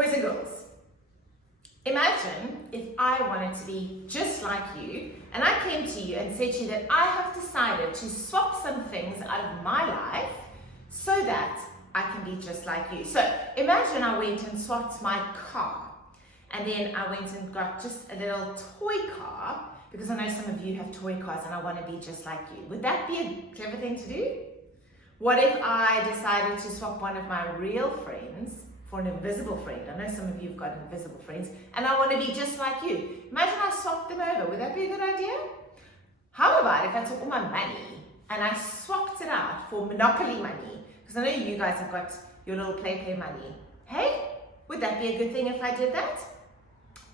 Boys and girls, imagine if I wanted to be just like you and I came to you and said to you that I have decided to swap some things out of my life so that I can be just like you. So imagine I went and swapped my car and then I went and got just a little toy car, because I know some of you have toy cars and I want to be just like you. Would that be a clever thing to do? What if I decided to swap one of my real friends for an invisible friend? I know some of you have got invisible friends and I want to be just like you. Imagine I swapped them over. Would that be a good idea? How about if I took all my money and I swapped it out for Monopoly money? Because I know you guys have got your little play money. Hey, would that be a good thing if I did that?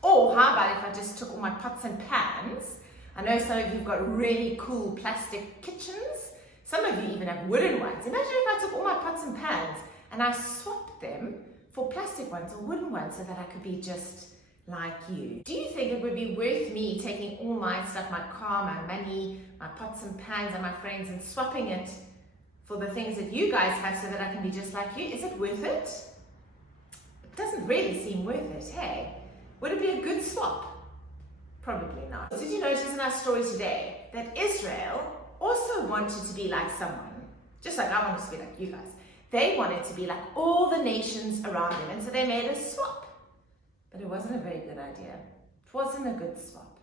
Or how about if I just took all my pots and pans? I know some of you have got really cool plastic kitchens. Some of you even have wooden ones. Imagine if I took all my pots and pans and I swapped them for plastic ones or wooden ones so that I could be just like you. Do you think it would be worth me taking all my stuff, my car, my money, my pots and pans and my friends, and swapping it for the things that you guys have so that I can be just like you? Is it worth it? It doesn't really seem worth it, hey? Would it be a good swap? Probably not. Did you notice in our story today that Israel also wanted to be like someone, just like I wanted to be like you guys? They wanted to be like all the nations around them, and so they made a swap. But it wasn't a very good idea. It wasn't a good swap.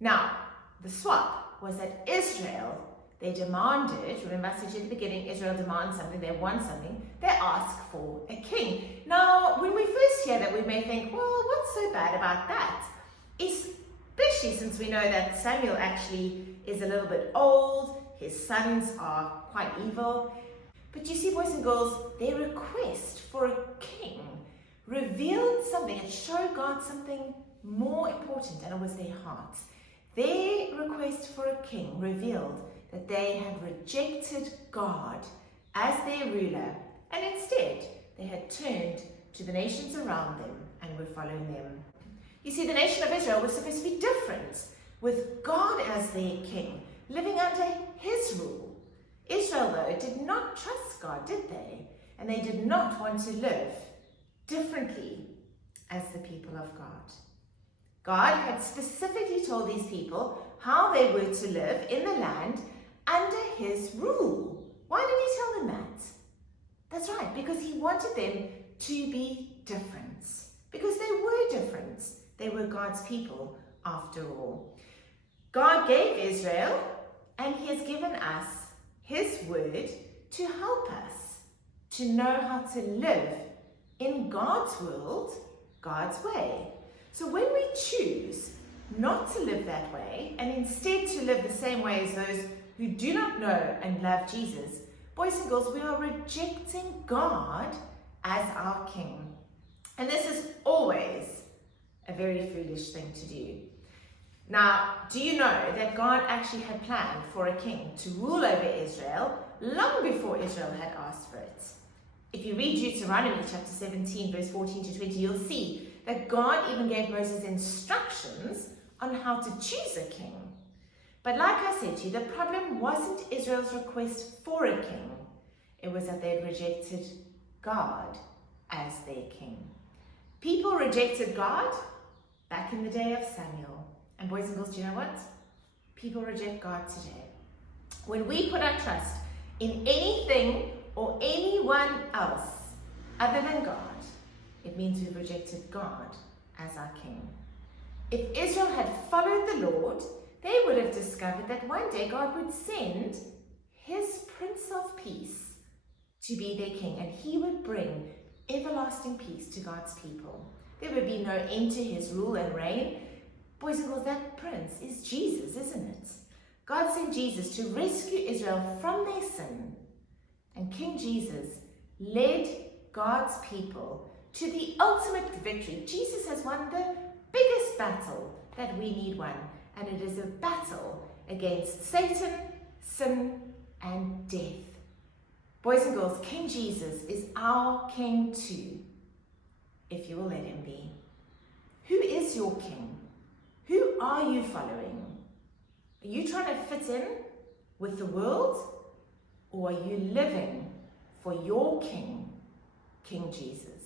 Now, the swap was that Israel, they demanded, remember I said to you at the beginning, Israel demands something, they want something, they ask for a king. Now, when we first hear that, we may think, well, what's so bad about that? Especially since we know that Samuel actually is a little bit old, his sons are quite evil. But you see, boys and girls, their request for a king revealed something. It showed God something more important, and it was their heart. Their request for a king revealed that they had rejected God as their ruler, and instead they had turned to the nations around them and were following them. You see, the nation of Israel was supposed to be different, with God as their king, living under his rule. Israel, though, did not trust God, did they? And they did not want to live differently as the people of God. God had specifically told these people how they were to live in the land under his rule. Why did he tell them that? That's right, because he wanted them to be different. Because they were different. They were God's people, after all. God gave Israel, and he has given us his word to help us to know how to live in God's world, God's way. So when we choose not to live that way, and instead to live the same way as those who do not know and love Jesus, boys and girls, we are rejecting God as our king. And this is always a very foolish thing to do. Now, do you know that God actually had planned for a king to rule over Israel long before Israel had asked for it? If you read Deuteronomy chapter 17, verse 14 to 20, you'll see that God even gave Moses instructions on how to choose a king. But like I said to you, the problem wasn't Israel's request for a king. It was that they'd rejected God as their king. People rejected God back in the day of Samuel. And boys and girls, do you know what? People reject God today. When we put our trust in anything or anyone else other than God, it means we've rejected God as our king. If Israel had followed the Lord, they would have discovered that one day God would send his Prince of Peace to be their king, and he would bring everlasting peace to God's people. There would be no end to his rule and reign. Boys and girls, that prince is Jesus, isn't it? God sent Jesus to rescue Israel from their sin. And King Jesus led God's people to the ultimate victory. Jesus has won the biggest battle that we need won. And it is a battle against Satan, sin, and death. Boys and girls, King Jesus is our king too, if you will let him be. Who is your king? Who are you following? Are you trying to fit in with the world, or are you living for your king, King Jesus?